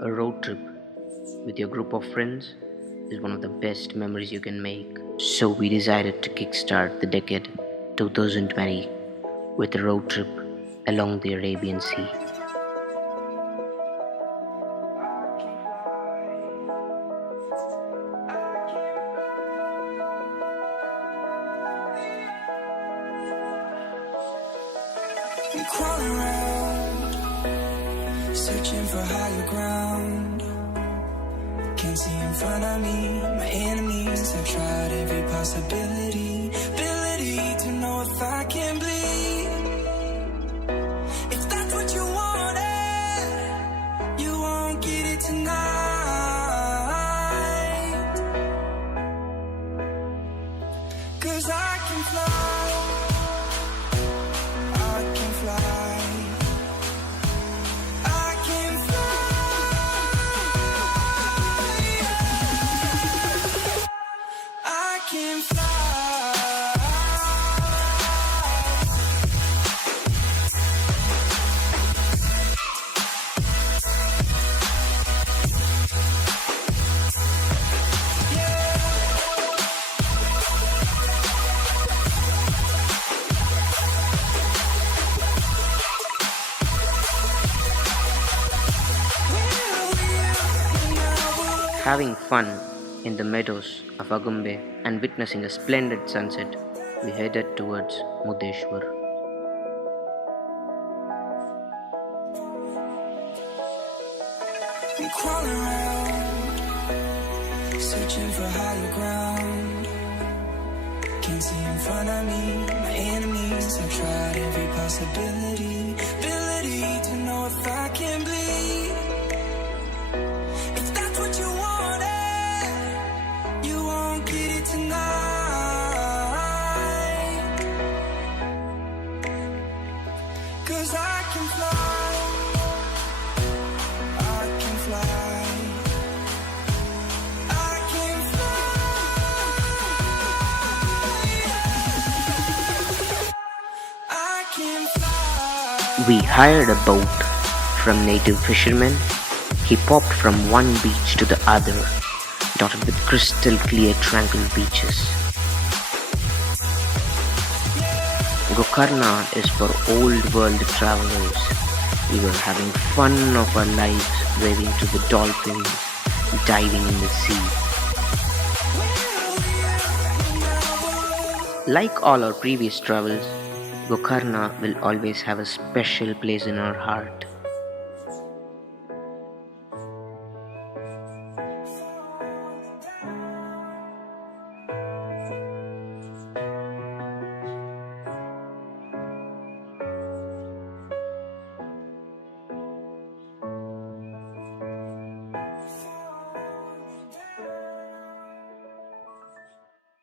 A road trip with your group of friends is one of the best memories you can make. So we decided to kickstart the decade 2020 with a road trip along the Arabian Sea. I'm crawling around, searching for higher ground. Can't see in front of me, my enemies have tried every possibility. Ability to know if I can bleed. If that's what you wanted, you won't get it tonight. 'Cause I can fly, I can fly, I can fly, I can fly. Having fun in the meadows of Agumbe and witnessing a splendid sunset, we headed towards Mudeshwar. I'm crawling around, searching for higher ground. Can't see in front of me, my enemies have tried every possibility. Ability to know if I can bleed. If that's what you wanted, you won't get it tonight. 'Cause I can fly, I can fly, I can fly, I can fly. We hired a boat from native fishermen. He popped from one beach to the other, dotted with crystal clear tranquil beaches. Gokarna is for old world travelers. We were having fun of our lives, waving to the dolphins, diving in the sea. Like all our previous travels, Gokarna will always have a special place in our heart.